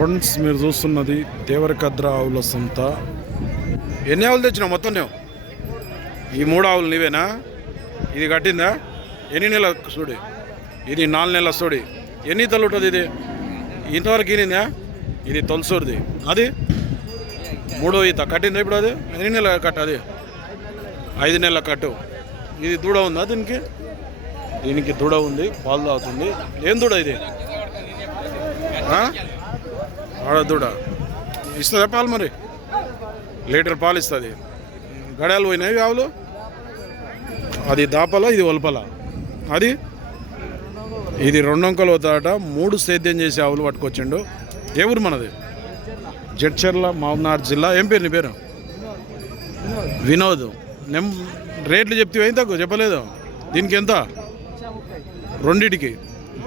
Friends మీరు చూస్తున్నది దేవరకద్ర ఆవుల సంత. ఎన్ని ఆవులు తెచ్చినావు మొత్తం నువ్వు ఈ మూడు ఆవులు నీవేనా? ఇది కట్టిందా? ఎన్ని నెలల సూడి? ఇది నాలుగు నెలల సూడి. ఎన్ని ఈతలు ఉంటుంది ఇది? ఇంతవరకు ఈనిందా? ఇది తొలసూరిది. అది? మూడో ఈత. కట్టిందా ఇప్పుడు అది? ఎన్ని నెలల కట్ట అది? ఐదు నెలల కట్టు. ఇది దూడ ఉందా దీనికి? దీనికి దూడ ఉంది పాలు తాగుతుంది. ఏం దూడ ఇది? ఆ? ఆడ దూడ. ఇస్తుందా పాలు మరి? లీటర్ పాలు ఇస్తుంది. గడాలు పోయినాయి ఆవులు? అది దాపల ఇది ఒలపల. అది? ఇది రెండొంకలు అవుతాడట మూడు సేద్యం చేసే ఆవులు పట్టుకొచ్చిండు. ఏ ఊరు మనది? జడ్చర్ల మామనార్ జిల్లా. ఏం పేరు నీ పేరు? వినోద్. నెం రేట్లు చెప్తే ఏం చెప్పలేదు. దీనికి ఎంత? రెండిటికి.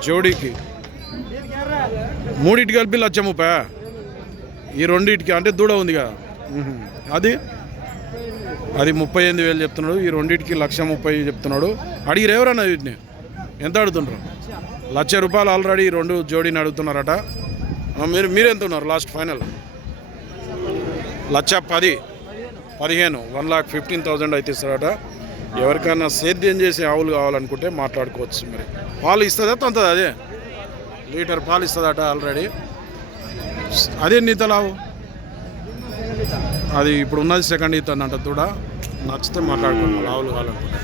జోడీకి. మూడింటికి కలిపి లక్ష ముప్పై. ఈ రెండింటికి అంటే దూడ ఉంది కదా అది? అది ముప్పై ఎనిమిది వేలు చెప్తున్నాడు. ఈ రెండింటికి లక్ష ముప్పై చెప్తున్నాడు. అడిగిరు ఎవరన్నా వీటిని? ఎంత అడుగుతుండ్రు? లక్ష రూపాయలు ఆల్రెడీ ఈ రెండు జోడీని అడుగుతున్నారట. మీరు మీరు ఎంత ఉన్నారు లాస్ట్ ఫైనల్? లక్ష పది. పదిహేను. వన్ లాక్ ఫిఫ్టీన్ థౌజండ్ అయితే ఇస్తారట. ఎవరికైనా సేద్యం చేసే ఆవులు కావాలనుకుంటే మాట్లాడుకోవచ్చు మరి. పాలు ఇస్తుందా తంతది అదే? లీటర్ పాలు ఇస్తుందట ఆల్రెడీ. అదే నీతలావు? అది ఇప్పుడు ఉన్నది సెకండ్ ఈత అంట కూడా నచ్చితే మాట్లాడుకున్నాం ఆవులు కావాలనుకుంటే